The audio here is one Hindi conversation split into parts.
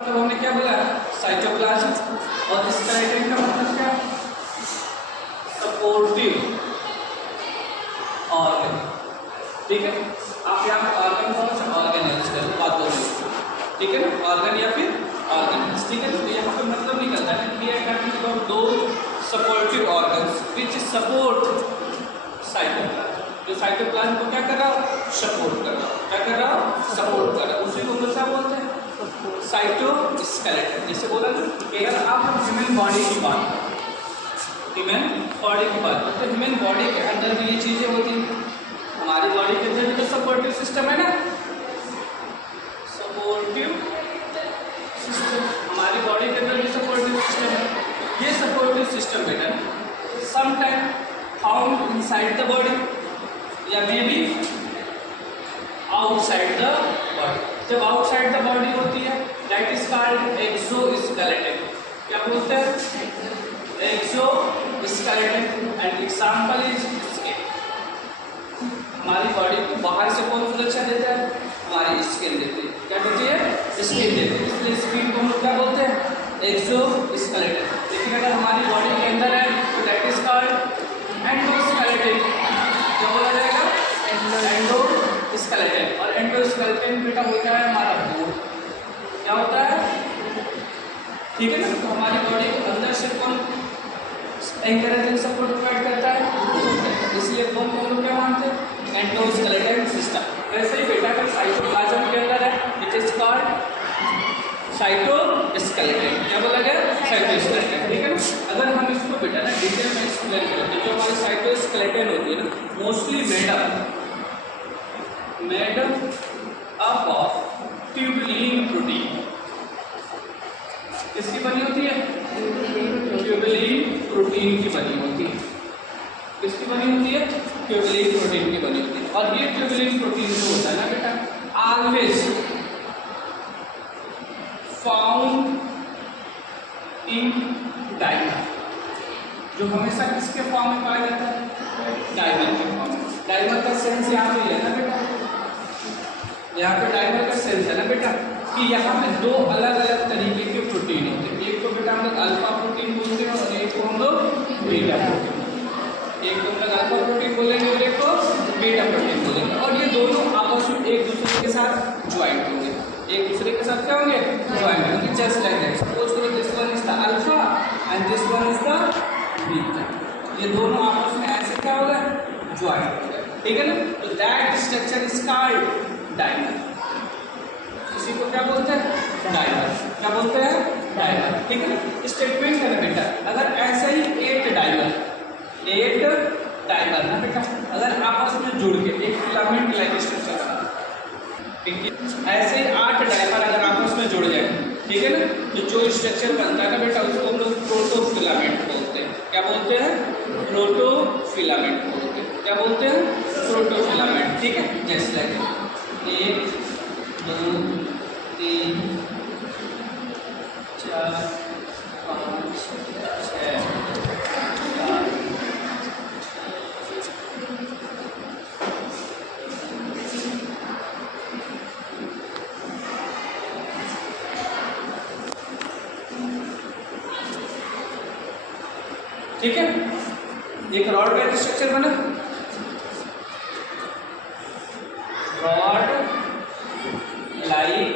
तो हमने क्या बोला साइटोप्लाज्म, और स्केलेटन का मतलब क्या सपोर्टिव ऑर्गन। ठीक है, आप यहाँ पे ऑर्गन कौन ऑर्गेनाइज कर बात बोलो, ठीक है ना, ऑर्गन या फिर ऑर्गेनाइज। ठीक है, तो यहाँ पे मतलब निकलता है कि ये टॉकिंग अबाउट दो supportive organs which support cytoplasm, जो साइटोप्लाज्म को क्या कर रहा हो सपोर्ट कर रहा हो, क्या कर रहा हो सपोर्ट कर रहा हो, उसी को क्या बोलते हैं साइटोस्केलेटन। जैसे बोला ना कि अगर आप ह्यूमन बॉडी की बात करें, ह्यूमन बॉडी की बात करें तो ह्यूमन बॉडी के अंदर भी ये चीजें होती हैं। हमारी बॉडी के अंदर भी तो सपोर्टिव सिस्टम है ना, सपोर्टिव सिस्टम हमारी बॉडी के अंदर भी सपोर्टिव सिस्टम है। ये सपोर्टिव सिस्टम बेटा sometime found inside the body या may be outside the body. जब आउटसाइड द बॉडी होती है दैट इज कॉल्ड एक्सोस्केलेटन। क्या बोलते हैं exoskeleton, and example is skin. हमारी बॉडी को बाहर से कौन सुरक्षा देता है, हमारी स्किन देती है। क्या देती है स्किन देती है, इसलिए स्किन को हम लोग क्या बोलते हैं एक्सोस्केलेटन। लेकिन अगर हमारी बॉडी के अंदर है तो दैट इज कॉल्ड एंडोस्केलेटन। क्या बोला जाएगा एंडोस्केलेटन। और एंडोस्केलेटन बेटा होता है हमारा बोन। क्या होता है ठीक है ना, तो हमारी बॉडी के अंदर से कौन एंकरेज सपोर्ट प्रोवाइड करता है, इसलिए कौन कौन लोग क्या मानते हैं एंडोस्केलेटन सिस्टम। वैसे ही बेटा का साइटोप्लाज्म के अंदर है इट इज कॉल्ड साइटोस्केलेटन। क्या बोला गया साइटोस्केलेटन। ठीक है ना, अगर हम इसको बेटा ना डिटेल में एक्सप्लेन करें तो जो हमारी साइटोस्केलेटन होती है ना mostly made up of tubulin protein. किसकी बनी होती है ट्यूबुलिन प्रोटीन की बनी होती है। किसकी बनी होती है ट्यूबुलिन प्रोटीन की बनी होती है। और ये ट्यूबुलिन प्रोटीन जो होता है ना बेटा ऑलवेज फाउंड इन डाइमर, जो हमेशा किसके फॉर्म में पाया जाता है डाइमर के फॉर्म में। डाइमर का सेंस यहाँ पे है ना बेटा, यहाँ पे डाइमर का सेंस है ना बेटा कि यहाँ पे दो अलग अलग तरीके के प्रोटीन होते हैं। एक तो बेटा हम लोग अल्फा प्रोटीन बोलते हैं और एक को हम लोग बीटा प्रोटीन। एक को हम लोग अल्फा प्रोटीन बोलेंगे और एक को बीटा प्रोटीन बोलेंगे। और ये दोनों आपस में एक दूसरे के साथ ज्वाइंट होंगे, एक दूसरे के साथ क्या होंगे ज्वाइंट होंगे। जस्ट लाइक दैट सपोज करो this one is the alpha and this one is the beta. ये दोनों आपस में ऐसे क्या होगा ज्वाइंट हो गए। ठीक है ना, तो that structure is called dimer. इसी को क्या बोलते हैं डाइमर। क्या बोलते हैं डाइमर। ठीक है ना, स्टेटमेंट है ना बेटा अगर ऐसे ही 8 डाइमर ना बेटा अगर आपस में जुड़ के एक फिलामेंट लाइक स्ट्रक्चर बना, ठीक है, ऐसे ही 8 डाइमर अगर आपस में जुड़ जाए, ठीक है ना, तो जो स्ट्रक्चर बनता है ना बेटा उसको हम लोग प्रोटोफिलामेंट बोलते हैं। क्या बोलते हैं प्रोटोफिलामेंट बोलते हैं। क्या बोलते हैं प्रोटोफिलामेंट। ठीक है, जैसे लाइक 1 2 3 4 5 6 7 ठीक है, एक रॉड का स्ट्रक्चर बना, रॉड लाइक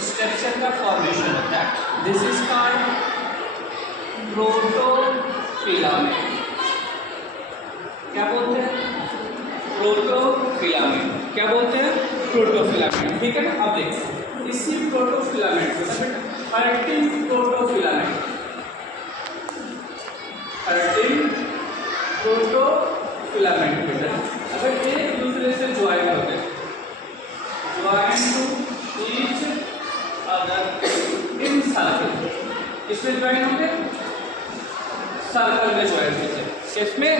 स्ट्रक्चर का फॉर्मेशन होता है। This is called protofilament. क्या बोलते हैं प्रोटोफिलामेंट। क्या बोलते हैं प्रोटोफिलामेंट। ठीक है ना, अब देखो इसी प्रोटोफिलामेंट को ना बेटा 13 प्रोटोफिलामेंट 13 प्रोटोफिलामेंट बेटा अगर एक दूसरे से ज्वाइन होते हैं join to each other in circle, किसमें ज्वाइन होंगे सर्कल में ज्वाइन होते हैं। किसमें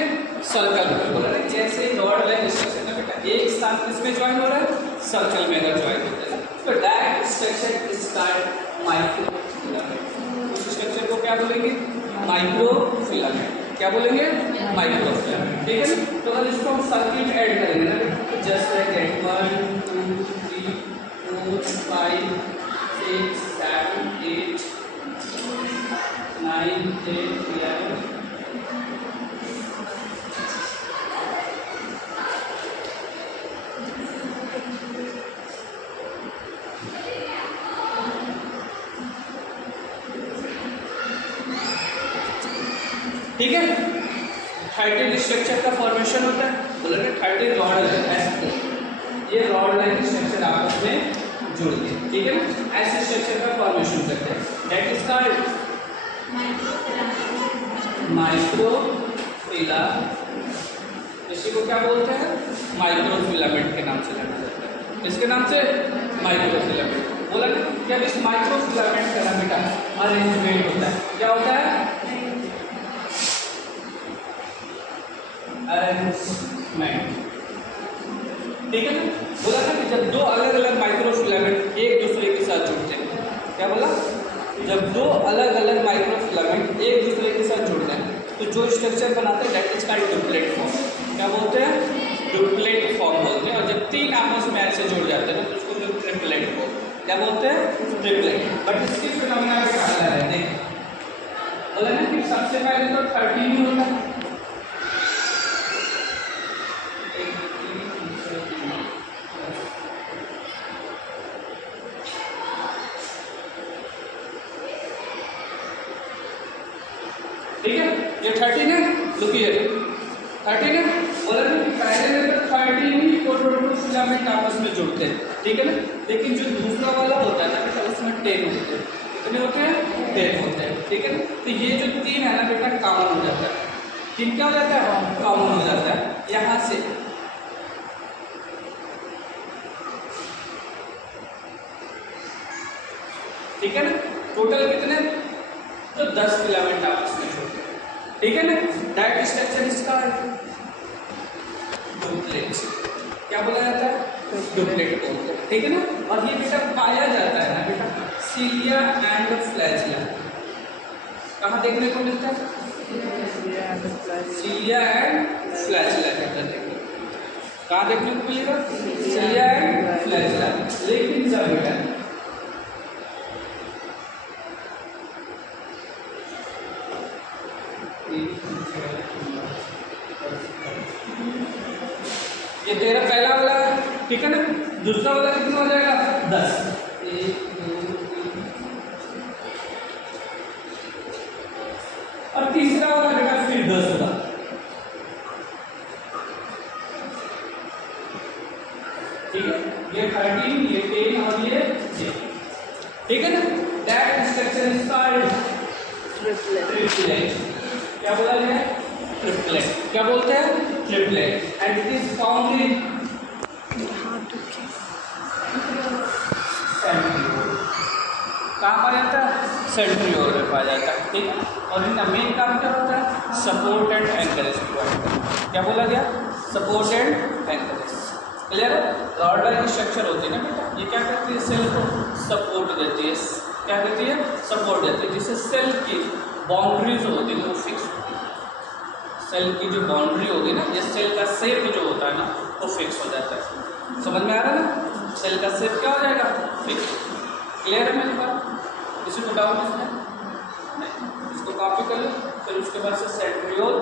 सर्कल में बोला ना जैसे रॉड लाइक स्ट्रक्चर ना बेटा एक साथ किसमें ज्वाइन हो रहा है सर्कल में अगर ज्वाइन होते हैं तो that structure is called microfilament. उस स्ट्रक्चर को क्या बोलेंगे माइक्रोफिलामेंट। क्या बोलेंगे माइक्रोफिलामेंट। ठीक है ना, तो अगर इसको हम सर्किट में ऐड करेंगे ना तो जस्ट लाइक 1 2 3 4 5 6 7 ठीक है, 13 स्ट्रक्चर का फॉर्मेशन होता है, बोला ना 13 रॉड लाइन, ऐसे ये रॉड लाइन स्ट्रक्चर आपस में जुड़ते हैं, ठीक है ना, ऐसे स्ट्रक्चर का फॉर्मेशन करते हैं, दैट इज कॉल्ड माइक्रोफिलामेंट। इसी को क्या बोलते हैं, माइक्रोफिलामेंट के नाम से जाना जाता है, इसके नाम से माइक्रोफिलामेंट। बोला ना कि अब इस माइक्रोफिलामेंट का ना बेटा अरेंजमेंट होता है, क्या होता है, अरेंजमेंट, ठीक है ना। बोला ना कि जब दो अलग अलग माइक्रोफिलामेंट एक दूसरे के साथ जुड़ते हैं, क्या बोला, जब दो अलग अलग माइक्रोफिलामेंट एक दूसरे के साथ जुड़ते हैं तो जो स्ट्रक्चर बनाते हैं that is called duplet form. क्या बोलते हैं, डुप्लेट फॉर्म बोलते हैं। और जब तीन आपस में ऐसे जुड़ जाते हैं तो उसको ट्रिपलेट फॉर्म, क्या बोलते हैं, ट्रिपलेट। बट इसकी फिनोमेना क्या अलग है, देख बोला ना कि सबसे पहले तो 13 होता है, ठीक है, ये 13 है, लुक हियर 13 है, बोला ना कि पहले में तो 13 ही फिलामेंट आपस में जुड़ते हैं, ठीक है ना। लेकिन जो दूसरा वाला होता है ना बेटा उसमें 10 होते हैं, कितने होते हैं, 10 होते हैं, ठीक है ना। तो ये जो 3 है ना बेटा कॉमन हो जाता है, 3 क्या हो जाता है, कॉमन हो जाता है यहाँ से, ठीक है ना। टोटल कितने, तो 10 फिलामेंट आपस में जुड़ते हैं, ठीक है ना। दैट स्ट्रक्चर इसका डुप्लेट, क्या बोला जाता है, डुप्लेट बोलते हैं, ठीक है ना। और ये बेटा पाया जाता है ना बेटा सीलिया एंड फ्लैजिला, कहाँ देखने को मिलता है, सीलिया एंड फ्लैजिला के अंदर देखने को, कहाँ देखने को मिलेगा, सीलिया एंड फ्लैजिला। लेकिन जब बेटा ये तेरा पहला वाला है, ठीक है ना, दूसरा वाला कितना हो जाएगा, 10, 1 2 3 और तीसरा वाला बेटा फिर 10 होगा, ठीक है। ये 13, ये 10 और ये 6, ठीक है ना। That structure is called triplet, क्या बोला गया है, ट्रिपलेट, क्या बोलते हैं, triplet. And it is found in centriole, कहाँ पाया जाता है, सेंट्रियोल में पाया जाता है, ठीक है। और इनका मेन काम क्या होता है, सपोर्ट एंड एंकरेज प्रोवाइड करना, क्या बोला गया, सपोर्ट एंड एंकरेज, क्लियर है। रॉड लाइन स्ट्रक्चर होती है ना बेटा, ये क्या करती है, सेल को सपोर्ट देती है, क्या देती है, सपोर्ट देती है, जिससे सेल की बाउंड्रीज होती है वो फिक्स होती है, सेल की जो बाउंड्री होगी ना, ये सेल का शेप जो होता है ना वो फिक्स हो जाता है, समझ में आ रहा है ना, सेल का शेप क्या हो जाएगा, फिक्स। क्लियर है मेरी बात, किसी को डाउट इसमें नहीं, इसको कॉपी कर लो, फिर उसके बाद से सेंट्रियोल